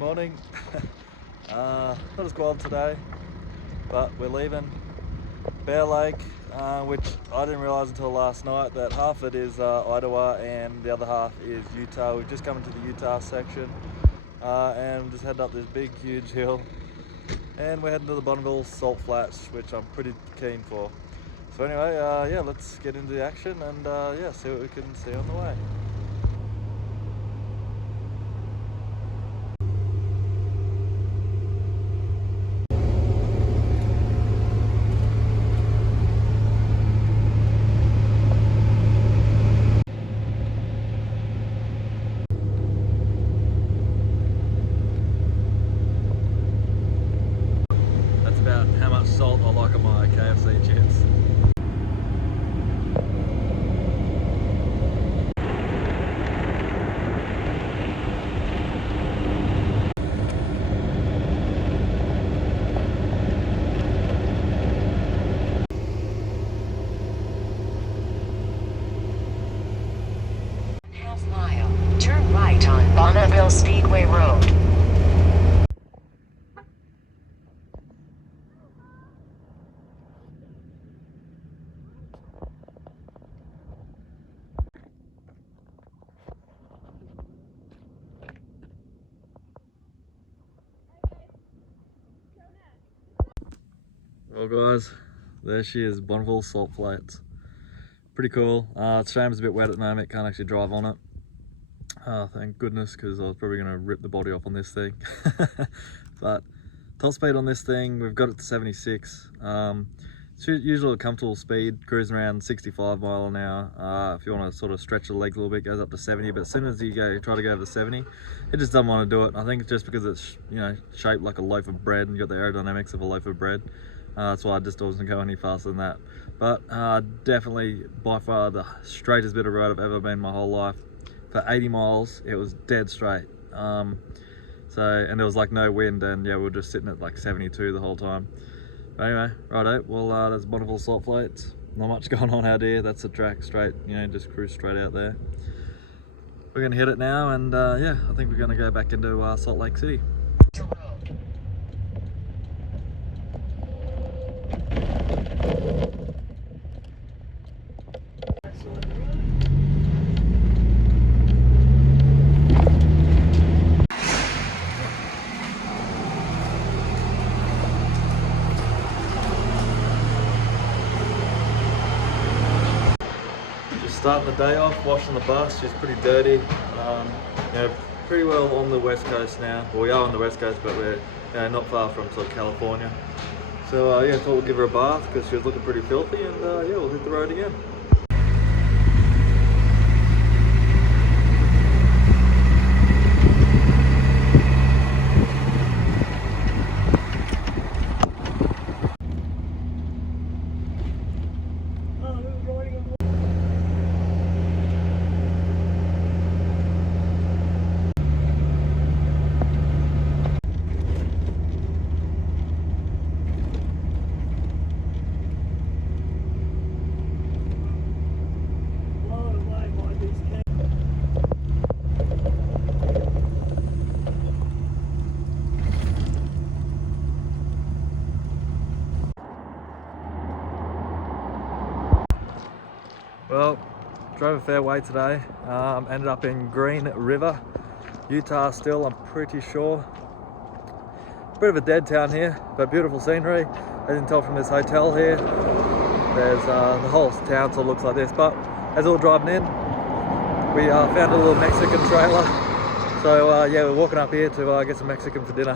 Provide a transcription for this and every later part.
Morning. Not as wild today, but we're leaving Bear Lake, which I didn't realise until last night that half it is Idaho and the other half is Utah. We've just come into the Utah section and just headed up this big, huge hill, and we're heading to the Bonneville Salt Flats, which I'm pretty keen for. So anyway, yeah, let's get into the action and yeah, see what we can see on the way. That's about how much salt I like on my KFC chips. Half-mile. Turn right on Bonneville Speedway Road. Well guys, there she is, Bonneville Salt Flats. Pretty cool. It's a shame it's a bit wet at the moment, can't actually drive on it. Thank goodness, because I was probably going to rip the body off on this thing. But top speed on this thing, we've got it to 76. It's usually a comfortable speed, cruising around 65 mile an hour. If you want to sort of stretch the legs a little bit, it goes up to 70, but as soon as you try to go over the 70, it just doesn't want to do it. I think it's just because it's, you know, shaped like a loaf of bread and you got the aerodynamics of a loaf of bread. That's why I just doesn't go any faster than that. But definitely by far the straightest bit of road I've ever been my whole life. For 80 miles, it was dead straight. And there was like no wind, and yeah, we were just sitting at like 72 the whole time. But anyway, righto, well, there's Bonneville Salt Flats. Not much going on out here. That's the track straight, you know, just cruise straight out there. We're gonna hit it now, and yeah, I think we're gonna go back into Salt Lake City. Starting the day off, washing the bus. She's pretty dirty. You know, pretty well on the west coast now. Well, we are on the west coast, but we're not far from sort of California. So yeah, I thought we'd give her a bath because she was looking pretty filthy, and yeah, we'll hit the road again. Well, drove a fair way today. Ended up in Green River, Utah still, I'm pretty sure. Bit of a dead town here, but beautiful scenery. As you can tell from this hotel here, there's the whole town sort of looks like this. But as we were driving in, we found a little Mexican trailer. So yeah, we're walking up here to get some Mexican for dinner.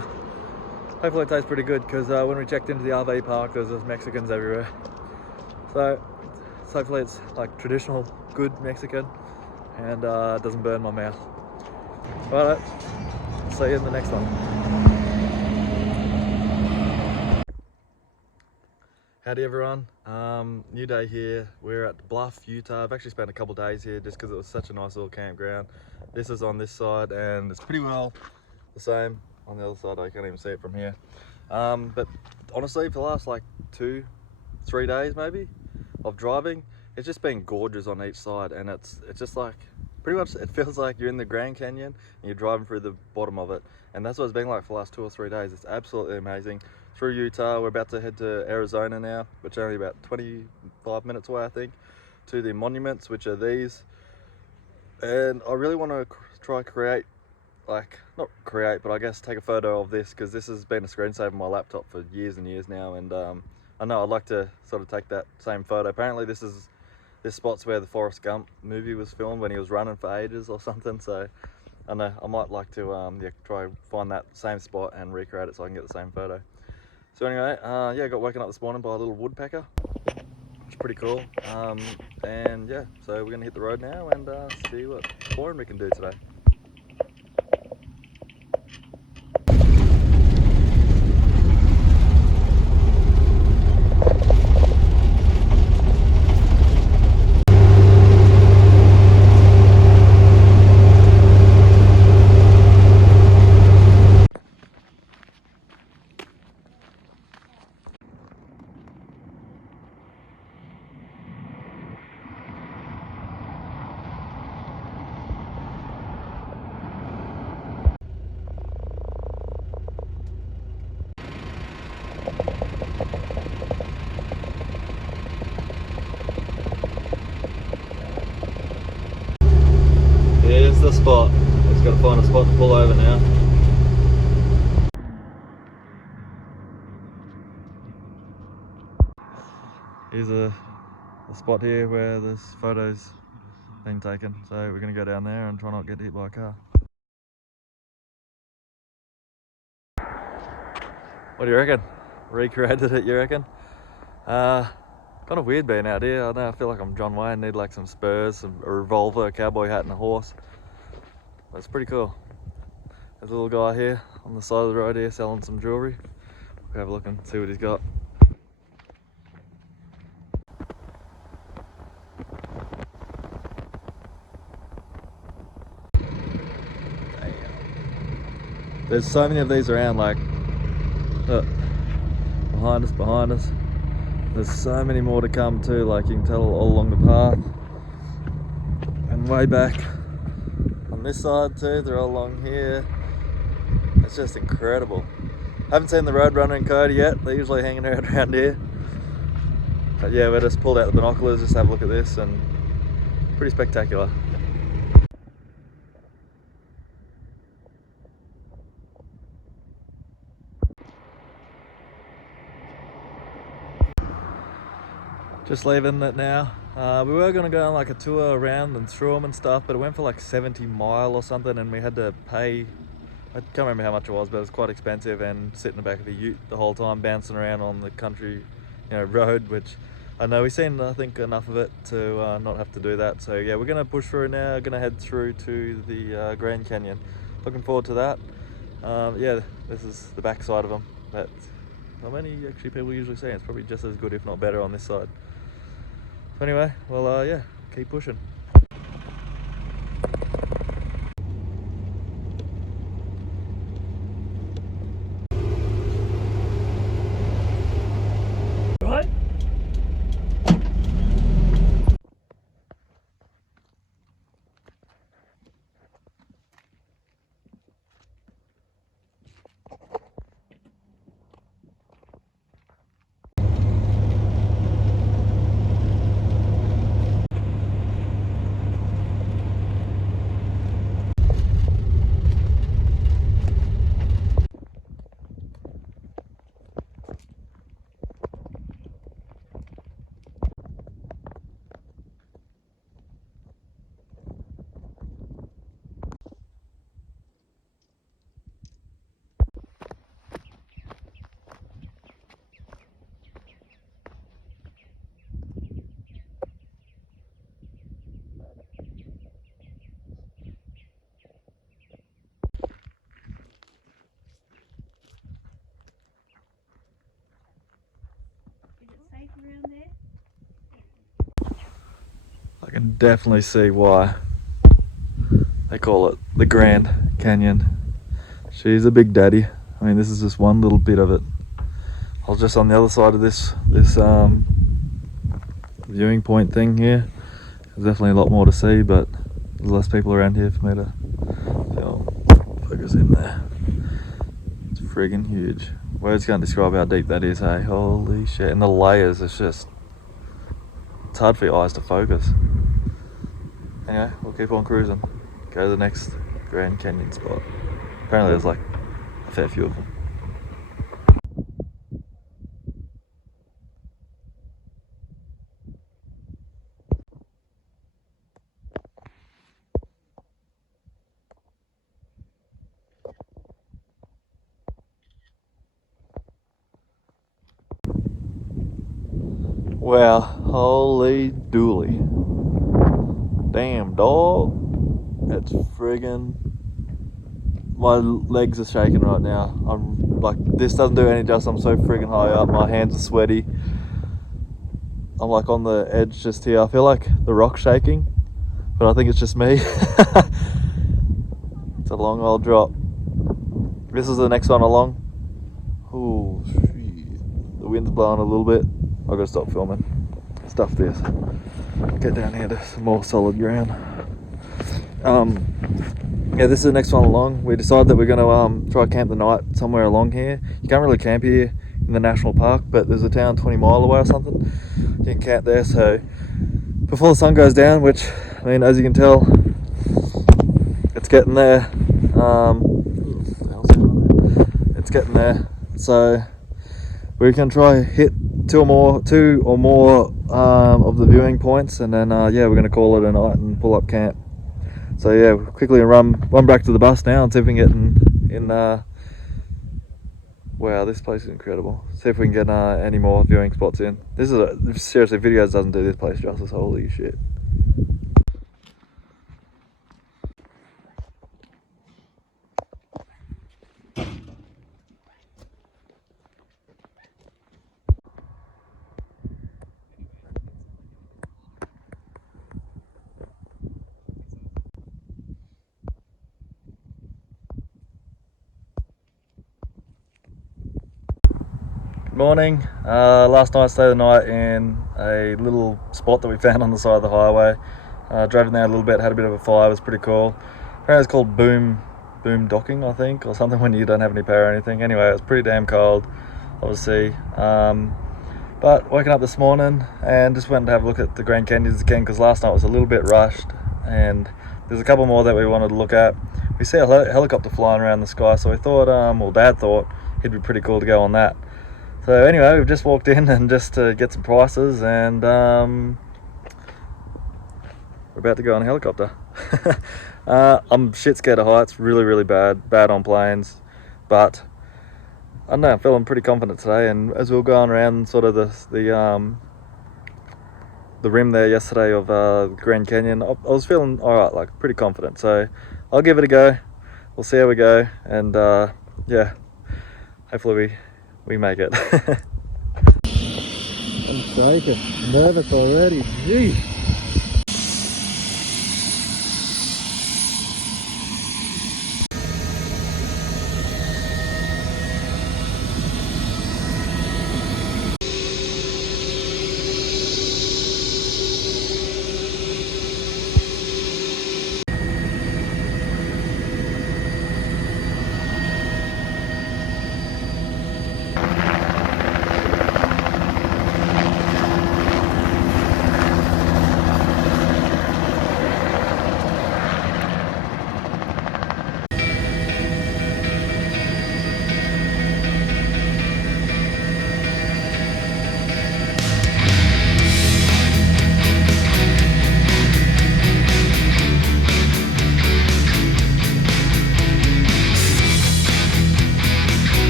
Hopefully it tastes pretty good, because when we checked into the RV park, there's just Mexicans everywhere. So hopefully it's like traditional, good Mexican, and it doesn't burn my mouth. Alright, see you in the next one. Howdy everyone, new day here. We're at Bluff, Utah. I've actually spent a couple days here just because it was such a nice little campground. This is on this side, and it's pretty well the same on the other side. I can't even see it from here. But honestly, for the last like 2-3 days maybe of driving, it's just been gorgeous on each side, and it's just like pretty much it feels like you're in the Grand Canyon and you're driving through the bottom of it, and that's what it's been like for the last 2 or 3 days. It's absolutely amazing. Through Utah, we're about to head to Arizona now, which are only about 25 minutes away, I think, to the monuments, which are these. And I really want to try create, like, not create, but I guess take a photo of this, because this has been a screensaver on my laptop for years and years now, and I know I'd like to sort of take that same photo. Apparently this spot's where the Forrest Gump movie was filmed, when he was running for ages or something, so I know I might like to yeah, try find that same spot and recreate it so I can get the same photo. So anyway, yeah, I got woken up this morning by a little woodpecker, which is pretty cool. And yeah, so we're gonna hit the road now and see what exploring we can do today. Here's the spot. Just gotta find a spot to pull over now. Here's a spot here where this photo's been taken. So we're gonna go down there and try not to get hit by a car. What do you reckon? Recreated it, you reckon? Kind of weird being out here. I know, I feel like I'm John Wayne, need like some spurs, a revolver, a cowboy hat and a horse. But it's pretty cool. There's a little guy here on the side of the road here selling some jewellery. We'll have a look and see what he's got. There's so many of these around, like, look, behind us. There's so many more to come too, like you can tell all along the path. And way back on this side too, they're all along here. It's just incredible. Haven't seen the Roadrunner and Cody yet, they're usually hanging around here. But yeah, we just pulled out the binoculars, just have a look at this, and pretty spectacular. Just leaving it now. We were going to go on like a tour around and through them and stuff, but it went for like 70 mile or something, and we had to pay, I can't remember how much it was, but it was quite expensive, and sit in the back of the ute the whole time, bouncing around on the country, road, which I know we've seen, I think, enough of it to not have to do that. So yeah, we're going to push through now, going to head through to the Grand Canyon. Looking forward to that. Yeah, this is the back side of them. That's how many actually people usually see. It's probably just as good, if not better, on this side. So anyway, well, yeah, keep pushing. What? Around there? I can definitely see why they call it the Grand Canyon. She's a big daddy. I mean, this is just one little bit of it. I was just on the other side of this viewing point thing here. There's definitely a lot more to see, but There's less people around here for me to film. Focus in there. It's friggin' huge. Words can't describe how deep that is, hey? Holy shit. And the layers, it's hard for your eyes to focus. Anyway, we'll keep on cruising. Go to the next Grand Canyon spot. Apparently there's like a fair few of them. Wow, holy dooly. Damn, dog. It's friggin'... My legs are shaking right now. I'm like, this doesn't do any justice. I'm so friggin' high up. My hands are sweaty. I'm like on the edge just here. I feel like the rock's shaking, but I think it's just me. It's a long old drop. This is the next one along. Ooh, shit. The wind's blowing a little bit. I've got to stop filming. Stuff this. Get down here to some more solid ground. Yeah, this is the next one along. We decided that we're going to try camp the night somewhere along here. You can't really camp here in the national park, but there's a town 20 mile away or something. You can camp there, so before the sun goes down, which, I mean, as you can tell, it's getting there. It's getting there. So we can try hit two or more of the viewing points, and then yeah, we're going to call it a night and pull up camp. So yeah, we'll quickly run back to the bus now and see if we can get in wow, this place is incredible. See if we can get any more viewing spots in. This is seriously, videos doesn't do this place justice. Holy shit. Good morning. Last night, stayed the night in a little spot that we found on the side of the highway. Drove in there a little bit, had a bit of a fire. It was pretty cool. Apparently it's called boom docking, I think, or something, when you don't have any power or anything. Anyway, it was pretty damn cold, obviously. But waking up this morning and just went to have a look at the Grand Canyons again, because last night was a little bit rushed, and there's a couple more that we wanted to look at. We see a helicopter flying around the sky, so we thought, well, Dad thought it'd be pretty cool to go on that. So anyway, we've just walked in and just to get some prices, and we're about to go on a helicopter. I'm shit scared of heights, really bad on planes, but I don't know, I'm feeling pretty confident today. And as we were going around sort of the rim there yesterday of Grand Canyon, I was feeling alright, like pretty confident. So I'll give it a go. We'll see how we go, and yeah, hopefully we make it. I'm shaking, nervous already, jeez.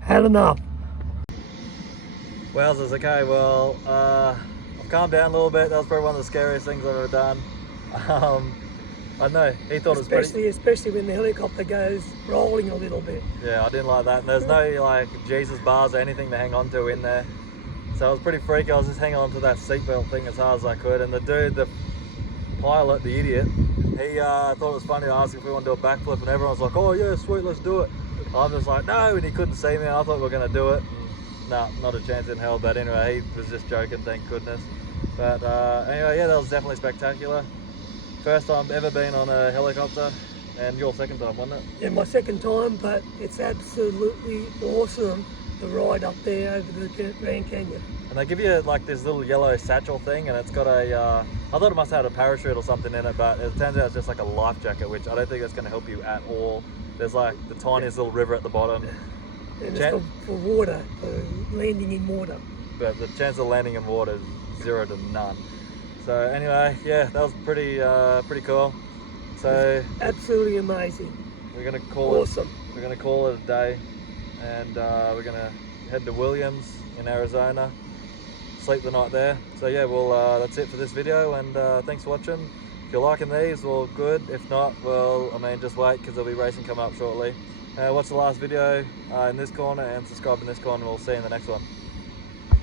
Had enough. Wowzers, okay, well, I've calmed down a little bit. That was probably one of the scariest things I've ever done. I don't know, he thought it was pretty... Especially when the helicopter goes rolling a little bit. Yeah, I didn't like that. And there's no like Jesus bars or anything to hang on to in there. So it was pretty freaky. I was just hanging on to that seatbelt thing as hard as I could. And the dude, the pilot, the idiot, he thought it was funny to ask if we want to do a backflip, and everyone was like, oh yeah, sweet, let's do it. I was just like, no, and he couldn't see me. I thought we were going to do it. Nah, not a chance in hell. But anyway, he was just joking, thank goodness. But anyway, yeah, that was definitely spectacular. First time ever been on a helicopter, and your second time, wasn't it? Yeah, my second time, but it's absolutely awesome, the ride up there over the Grand Canyon. And they give you like this little yellow satchel thing, and it's got a, I thought it must have had a parachute or something in it, but it turns out it's just like a life jacket, which I don't think that's going to help you at all. There's like the tiniest little river at the bottom. And it's for water, for landing in water. But the chance of landing in water is 0 to none. So anyway, yeah, that was pretty cool. So absolutely amazing. We're gonna call awesome. We're gonna call it a day, and we're gonna head to Williams in Arizona, sleep the night there. So yeah, well that's it for this video, and thanks for watching. If you're liking these, well good. If not, well I mean just wait, because there'll be racing coming up shortly. Watch the last video in this corner and subscribe in this corner. We'll see you in the next one.